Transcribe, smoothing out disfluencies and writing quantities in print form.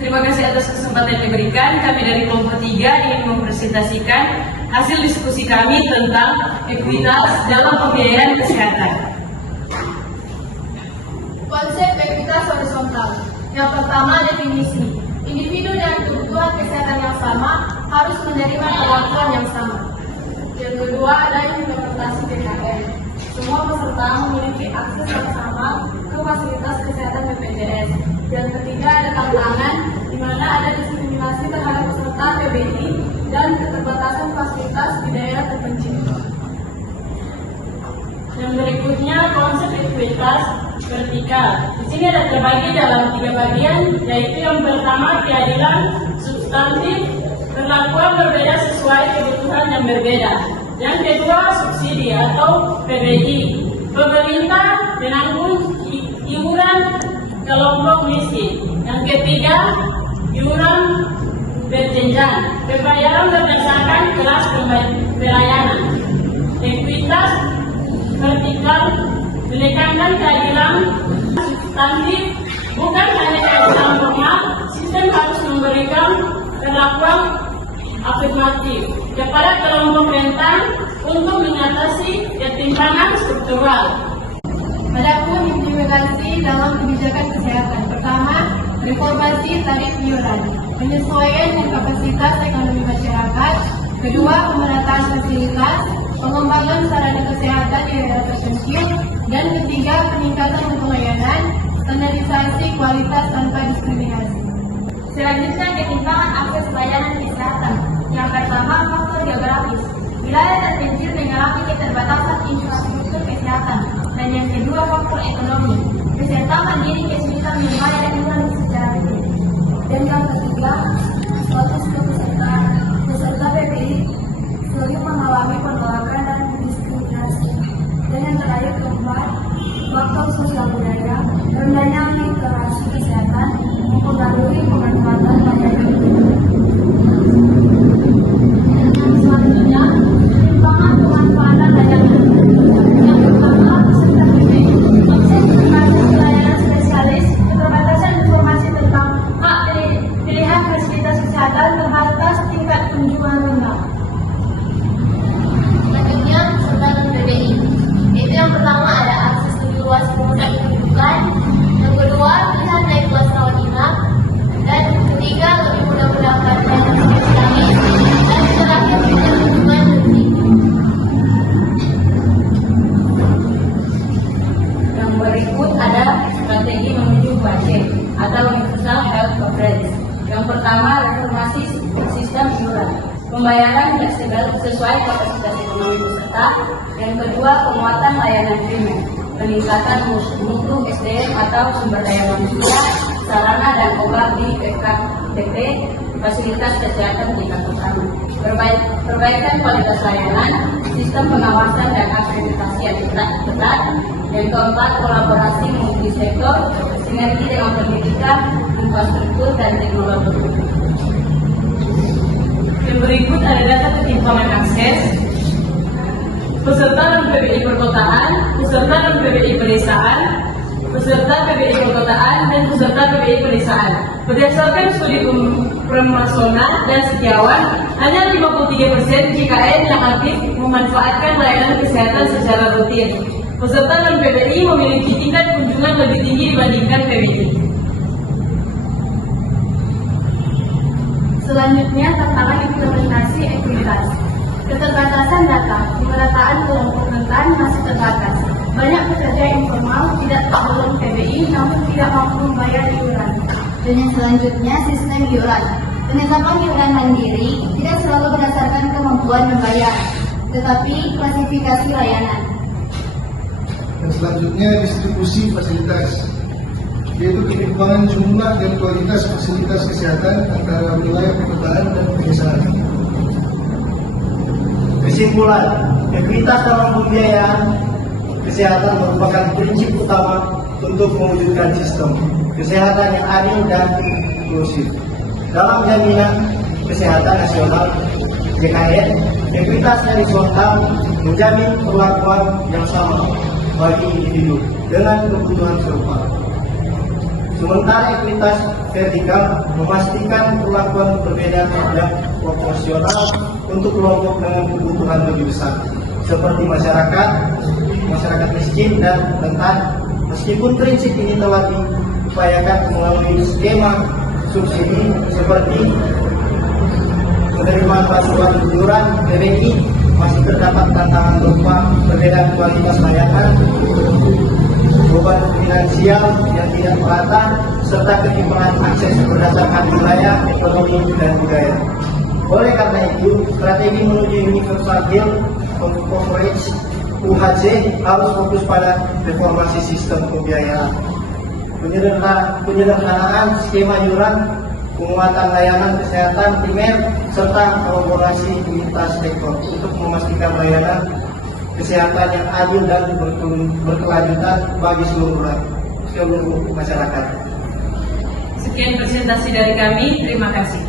Terima kasih atas kesempatan yang diberikan. Kami dari kelompok 3 ingin mempresentasikan hasil diskusi kami tentang ekuitas dalam pembiayaan kesehatan. Konsep ekuitas horizontal. Yang pertama, definisi. Individu dengan kebutuhan kesehatan yang sama harus menerima perlakuan yang sama. Yang kedua, ada implementasi PKM. Semua peserta memiliki akses yang sama ke fasilitas kesehatan BPJS. Yang ketiga, ada tantangan, di mana ada diskriminasi terhadap peserta PBI dan keterbatasan fasilitas di daerah terpencil. Yang berikutnya, konsep ekuitas vertikal. Di sini ada terbagi dalam 3 bagian, yaitu yang pertama keadilan substantif, perlakuan berbeda sesuai kebutuhan yang berbeda. Yang kedua, subsidi atau PBI. Pemerintah menanggung iuran kelompok miskin. Yang ketiga, iuran berjenjang. Pembayaran berdasarkan kelas pelayanan. Ekuitas vertikal menekankan keadilan substantif, bukan hanya keadilan formal. Sistem harus memberikan perlakuan afirmatif kepada kelompok rentan untuk mengatasi ketimpangan struktural. Adapun implementasi dalam kebijakan kesehatan. Pertama, reformasi tarif iuran, menyesuaikan dengan kapasitas ekonomi masyarakat. Kedua, pemerataan fasilitas, pengembangan sarana kesehatan di daerah terpencil. Dan ketiga, peningkatan pelayanan, standarisasi kualitas tanpa diskriminasi. Selanjutnya, ketimpangan akses layanan kesehatan. Yang pertama, faktor geografis. Wilayah terpencil mengalami keterbatasan infrastruktur kesehatan. Dan yang kedua, faktor ekonomi. Peserta mandiri kesulitan membayar iuran secara betul. Dan yang ketiga, status peserta PBI sering mengalami penolakan dan diskriminasi. Dan yang terakhir, keempat, faktor sosial budaya, rendahnya literasi kesehatan mempengaruhi pemanfaatan layanan. Selanjutnya, penyimpangan pemanfaatan layanan. Yang pertama, peserta PBI, akses informasi layanan spesialis, keterbatasan informasi tentang hak pilihan fasilitas kesehatan terbatas tingkat kunjungan rendah. Selanjutnya, peserta PBI. Itu yang pertama, ada akses lebih luas produk kebutuhan. Yang kedua, pilihan naik kelas rawat inap. Dan ketiga, lebih mudah mendapatkan spesialis. Dan terakhir, pilihan kunjungan lebih. Yang berikut ada strategi menuju budget atau universal health coverage. Yang pertama, reformasi sistem iuran, pembayaran fleksibel sesuai kapasitas ekonomi peserta. Yang kedua, penguatan layanan primer, peningkatan mutu SDM atau sumber daya manusia, sarana dan obat di PKTP, fasilitas kesehatan tingkat utama, perbaikan kualitas layanan, sistem pengawasan dan akreditasi yang ketat. Yang keempat, kolaborasi multisektor, sinergi dengan pendidikan, infrastruktur dan teknologi. Yang berikut ada data ketimpangan akses peserta non PBI perkotaan, peserta non PBI pedesaan, peserta PBI perkotaan, dan peserta PBI pedesaan. Berdasarkan studi Pramasona dan Setiawan, hanya 53% JKN yang aktif memanfaatkan layanan kesehatan secara rutin. Peserta non PBI memiliki tingkat kunjungan lebih tinggi dibandingkan PBI. Selanjutnya, tantangan implementasi ekuitas. Keterbatasan data, pemerataan kelompok rentan masih terbatas. Banyak pekerja informal tidak tergolong PBI namun tidak mampu membayar iuran. Dan yang selanjutnya, sistem iuran. Penetapan iuran mandiri tidak selalu berdasarkan kemampuan membayar, tetapi klasifikasi layanan. Dan selanjutnya, distribusi fasilitas, yaitu ketimpangan jumlah dan kualitas fasilitas kesehatan antara wilayah perkotaan dan pedesaan. Kesimpulan, ekuitas dalam pembiayaan kesehatan merupakan prinsip utama untuk mewujudkan sistem kesehatan yang adil dan inklusif. Dalam jaminan kesehatan nasional JKN, ekuitas horizontal menjamin perlakuan yang sama bagi individu dengan kebutuhan serupa. Sementara ekuitas vertikal memastikan perlakuan berbeda yang proporsional untuk kelompok dengan kebutuhan lebih besar, seperti masyarakat miskin dan rentan. Meskipun prinsip ini telah diupayakan melalui skema subsidi seperti penerimaan bantuan iuran PBI, masih terdapat tantangan berupa perbedaan kualitas layanan, beban finansial yang tidak merata, serta ketimpangan akses berdasarkan wilayah, ekonomi, dan budaya. Oleh karena itu, strategi menuju universal health coverage UHC harus fokus pada reformasi sistem pembiayaan, penyederhanaan skema iuran, penguatan layanan kesehatan primer, serta kolaborasi lintas sektor untuk memastikan layanan kesehatan yang adil dan berkelanjutan bagi seluruh masyarakat. Sekian presentasi dari kami, terima kasih.